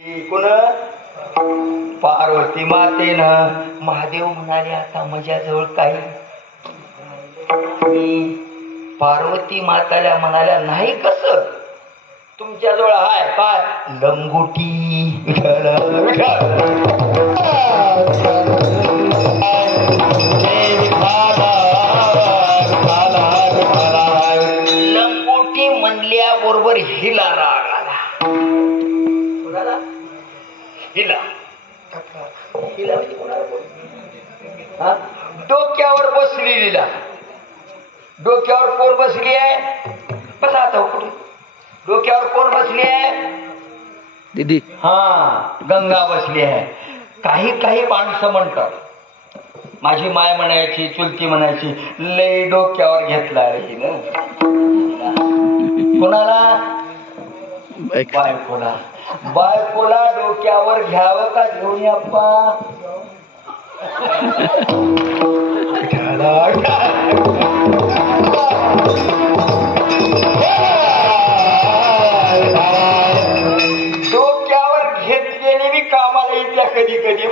कोण पार्वती मातेनं महादेव म्हणाले आता माझ्याजवळ काही पार्वती माताला म्हणाल्या नाही कसं तुमच्याजवळ हाय काय लंगोटी लंगोटी म्हणल्याबरोबर हिला राग आला हिला हिला म्हणजे कोणाला डोक्यावर बसली लिला डोक्यावर कोण बसली आहे बस आता कुठे डोक्यावर कोण बसली आहे दीदी हा गंगा बसली आहे काही काही माणसं म्हणतात माझी माय म्हणायची चुलती म्हणायची लय डोक्यावर घेतला रे हिनं कोणाला बायकोला बायकोला डोक्यावर घ्यावं का घेऊन अप्पा डोक्यावर घेतलेली बी कामाला येत्या कधी कधी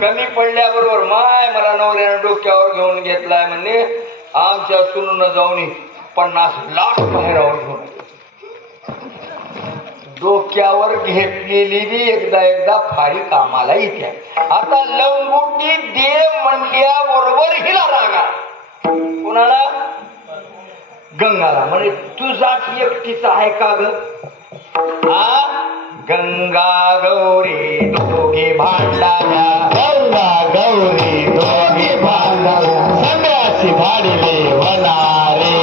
कमी पडल्याबरोबर माय मला नवऱ्यानं डोक्यावर घेऊन घेतलाय म्हणजे आमच्या सुनून जाऊन 50 लाख बाहेरावर घेऊन डोक्यावर घेतलेली बी एकदा एकदा फारी कामाला येते आता लंगोटी दे म्हणल्याबरोबर हिला रागा कोणाला गंगाला म्हणजे तुझाच एकटीचा आहे का ग गंगा गौरी दोघे भांडाव्या गंगा गौरी दोघे भांडाव्या सगळ्याची भाडले होणारे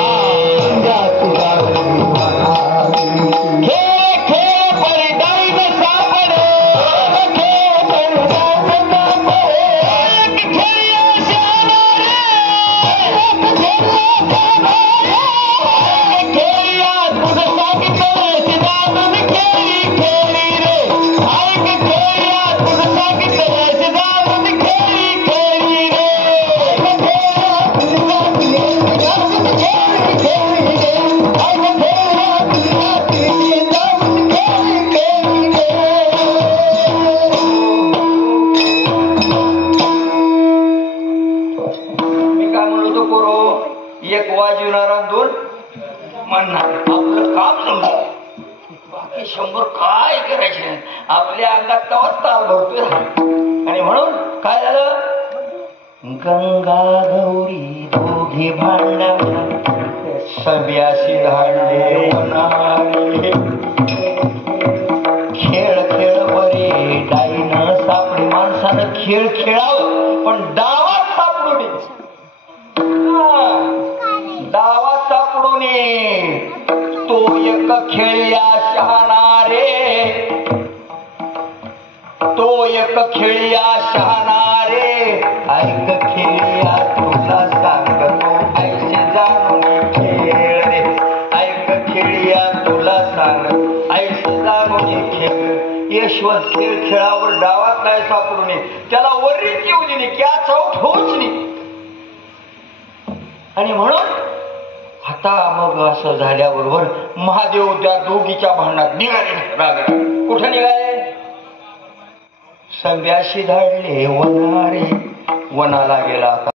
एक वाजवणारा दोन म्हणणार आपलं काम समजा बाकी 100 काय करायचे आपल्या अंगात तवाच ताल भरतोय आणि म्हणून काय झालं गंगा गौरी दोघे भांडाव्या सब्याशी धाडले खेळ खेळ बरे डाईनं सापडे माणसानं खेळ खेळावं पण डावात सापडू नये डावात सापडून तो एक खेळ्या शहाणारे तो एक खेळ्या शहाणारे ऐक खेळ्या तुला सांगतो ऐसे जाणून खेळ रे ऐक खेळ्या तुला सांग ऐसे जाणून खेळ यशवंत खेळ खेळावर डावात नाही सापडू नये त्याला वरीच येऊ दिली क्या चौट होऊच नाही आणि म्हणून आता मग असं झाल्याबरोबर महादेव त्या दोघीच्या भांडणात निघाले राग कुठं निघाले संध्याशी धाडले वनारे वनाला गेला